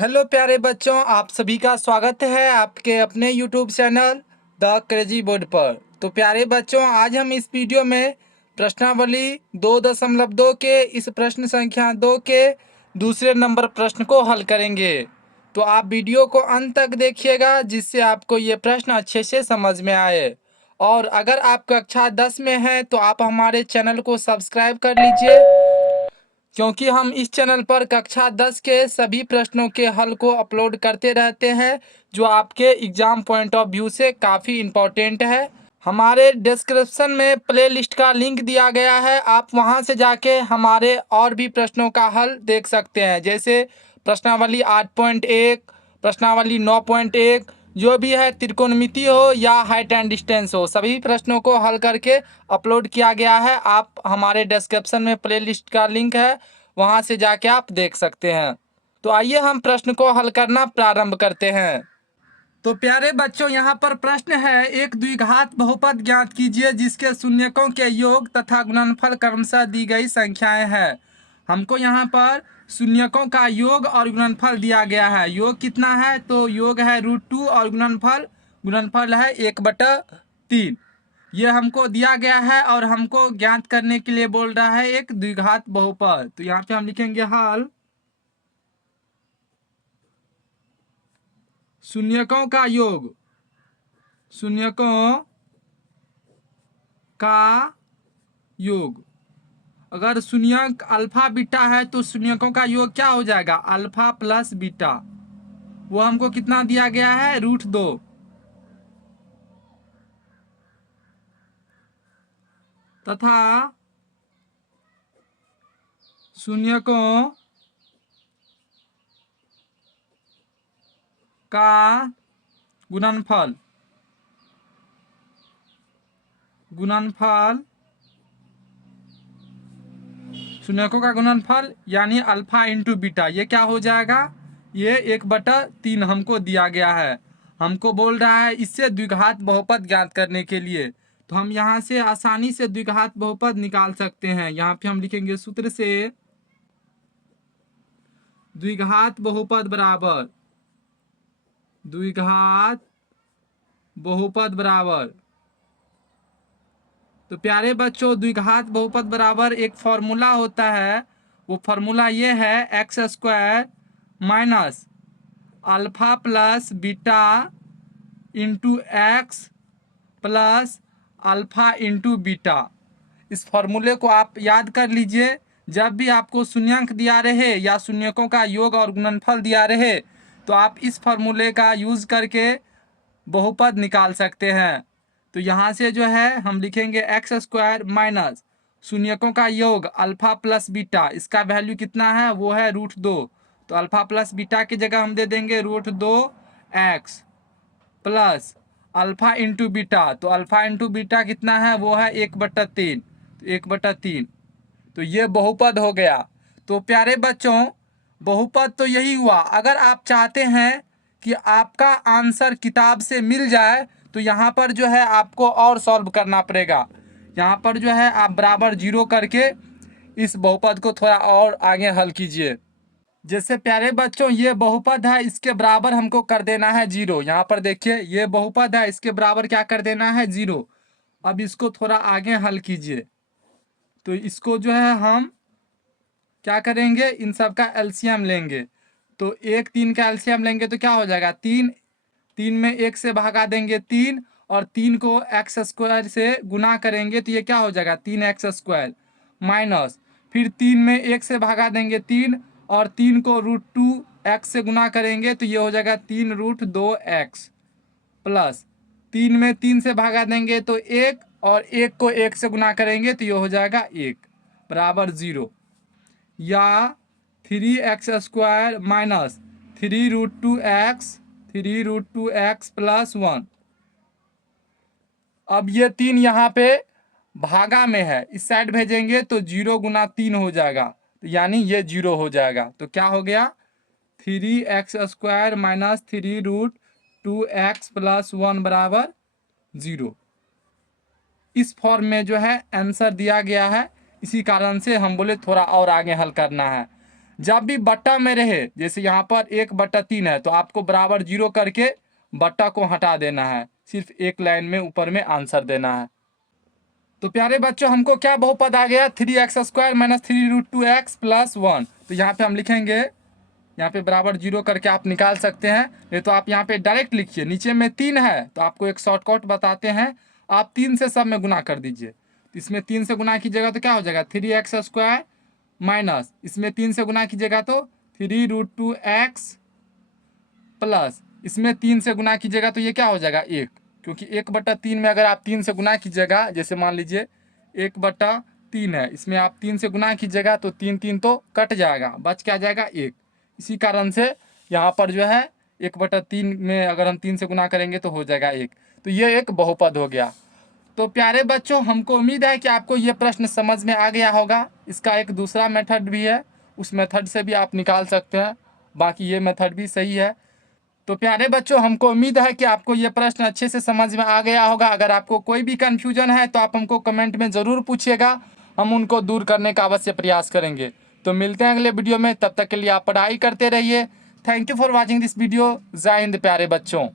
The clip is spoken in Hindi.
हेलो प्यारे बच्चों, आप सभी का स्वागत है आपके अपने YouTube channel the crazy board पर। तो प्यारे बच्चों, आज हम इस वीडियो में प्रश्नावली 2.2 के इस प्रश्न संख्या 2 के दूसरे नंबर प्रश्न को हल करेंगे। तो आप वीडियो को अंत तक देखिएगा, जिससे आपको ये प्रश्न अच्छे से समझ में आए। और अगर आप कक्षा 10 में हैं तो आप हमारे चैनल को सब्सक्राइब कर लीजिए, क्योंकि हम इस चैनल पर कक्षा 10 के सभी प्रश्नों के हल को अपलोड करते रहते हैं, जो आपके एग्जाम पॉइंट ऑफ व्यू से काफ़ी इम्पोर्टेंट है। हमारे डिस्क्रिप्शन में प्लेलिस्ट का लिंक दिया गया है, आप वहां से जाके हमारे और भी प्रश्नों का हल देख सकते हैं, जैसे प्रश्नावली 8.1, प्रश्नावली 9.1, जो भी है, त्रिकोणमिति हो या हाइट एंड डिस्टेंस हो, सभी प्रश्नों को हल करके अपलोड किया गया है। आप हमारे डिस्क्रिप्शन में प्लेलिस्ट का लिंक है, वहां से जाके आप देख सकते हैं। तो आइए हम प्रश्न को हल करना प्रारंभ करते हैं। तो प्यारे बच्चों, यहाँ पर प्रश्न है, एक द्विघात बहुपद ज्ञात कीजिए जिसके शून्यकों के योग तथा गुणनफल क्रमशः दी गई संख्याएं हैं। हमको यहाँ पर शून्यकों का योग और गुणनफल दिया गया है। योग कितना है? तो योग है √2 और गुणनफल है 1/3। ये हमको दिया गया है और हमको ज्ञात करने के लिए बोल रहा है एक द्विघात बहुपद। तो यहाँ पे हम लिखेंगे हल शून्यकों का योग, शून्यकों का योग। अगर शून्यक अल्फा बीटा है तो शून्यकों का योग क्या हो जाएगा? Alpha plus beta. वो हमको कितना दिया गया है? √2 तथा शून्यकों का गुणनफल, शून्यकों का गुणनफल यानी अल्फा इंटू बीटा, ये क्या हो जाएगा? ये 1/3 हमको दिया गया है। हमको बोल रहा है इससे द्विघात बहुपद ज्ञात करने के लिए। तो हम यहाँ से आसानी से द्विघात बहुपद निकाल सकते हैं। यहाँ पे हम लिखेंगे सूत्र से द्विघात बहुपद बराबर, द्विघात बहुपद बराबर। तो प्यारे बच्चों, द्विघात बहुपद बराबर एक फॉर्मूला होता है। वो फॉर्मूला ये है, x² minus alpha plus beta into x plus alpha into beta. इस फॉर्मूले को आप याद कर लीजिए। जब भी आपको शून्यंक दिया रहे या शून्यकों का योग और गुणनफल दिया रहे, तो आप इस फॉर्मूले का यूज करके बहुपद निकाल सकते हैं। तो यहाँ से जो है हम लिखेंगे x² माइनस शून्यकों का योग अल्फा प्लस बीटा, इसका वैल्यू कितना है? वो है √2। तो अल्फा प्लस बीटा की जगह हम दे देंगे √2x plus alpha into beta. तो अल्फा इंटू बीटा कितना है? वो है 1/3। तो 1/3, तो ये बहुपद हो गया। तो प्यारे बच्चों, बहुपद तो यही हुआ। अगर आप चाहते हैं कि आपका आंसर किताब से मिल जाए, तो यहाँ पर जो है आपको और सॉल्व करना पड़ेगा। यहाँ पर जो है आप बराबर 0 करके इस बहुपद को थोड़ा और आगे हल कीजिए। जैसे प्यारे बच्चों, ये बहुपद है, इसके बराबर हमको कर देना है 0। यहाँ पर देखिए, ये बहुपद है, इसके बराबर क्या कर देना है? 0। अब इसको थोड़ा आगे हल कीजिए। तो इसको जो है हम क्या करेंगे? इन सब का एलसीएम लेंगे। तो 1 3 का एलसीएम लेंगे तो क्या हो जाएगा? 3। 3 में 1 से भागा देंगे 3, और 3 को x² से गुना करेंगे तो ये क्या हो जाएगा? 3x² माइनस, फिर 3 में 1 से भागा देंगे 3, और 3 को √2x से गुना करेंगे तो ये हो जाएगा 3√2x प्लस 3 में 3 से भागा देंगे तो 1, और 1 को 1 से गुना करेंगे तो ये हो जाएगा 1 बराबर 0। या 3x² माइनस 3√2x प्लस 1। अब ये 3 यहाँ पे भागा में है, इस साइड भेजेंगे तो 0 गुना 3 हो जाएगा, तो यानी ये 0 हो जाएगा। तो क्या हो गया? 3x² माइनस 3√2x प्लस 1 बराबर 0। इस फॉर्म में जो है आंसर दिया गया है। इसी कारण से हम बोले थोड़ा और आगे हल करना है। जब भी बट्टा में रहे, जैसे यहाँ पर 1/3 है तो आपको बराबर 0 करके बट्टा को हटा देना है, सिर्फ एक लाइन में ऊपर में आंसर देना है। तो प्यारे बच्चों हमको क्या बहुपद आ गया, 3x² माइनस 3√2x प्लस 1। तो यहाँ पे हम लिखेंगे, यहाँ पे बराबर 0 करके आप निकाल सकते हैं, नहीं तो आप यहाँ पे डायरेक्ट लिखिए। नीचे में 3 है तो आपको एक शॉर्टकट बताते हैं, आप 3 से सब में गुना कर दीजिए। तो इसमें 3 से गुना कीजिएगा तो क्या हो जाएगा, 3x² माइनस इसमें 3 से गुना कीजिएगा तो 3√2x प्लस इसमें 3 से गुना कीजिएगा तो ये क्या हो जाएगा 1, क्योंकि 1/3 में अगर आप 3 से गुना कीजिएगा, जैसे मान लीजिए 1/3 है, इसमें आप 3 से गुना कीजिएगा तो 3 तो कट जाएगा, बच क्या जाएगा 1। इसी कारण से यहाँ पर जो है 1/3 में अगर हम 3 से गुना करेंगे तो हो जाएगा 1। तो ये एक बहुपद हो गया। तो प्यारे बच्चों हमको उम्मीद है कि आपको ये प्रश्न समझ में आ गया होगा। इसका एक दूसरा मेथड भी है, उस मेथड से भी आप निकाल सकते हैं, बाकी ये मेथड भी सही है। तो प्यारे बच्चों हमको उम्मीद है कि आपको ये प्रश्न अच्छे से समझ में आ गया होगा। अगर आपको कोई भी कन्फ्यूजन है तो आप हमको कमेंट में ज़रूर पूछिएगा, हम उनको दूर करने का अवश्य प्रयास करेंगे। तो मिलते हैं अगले वीडियो में, तब तक के लिए आप पढ़ाई करते रहिए। Thank you for watching this video. जय हिंद प्यारे बच्चों।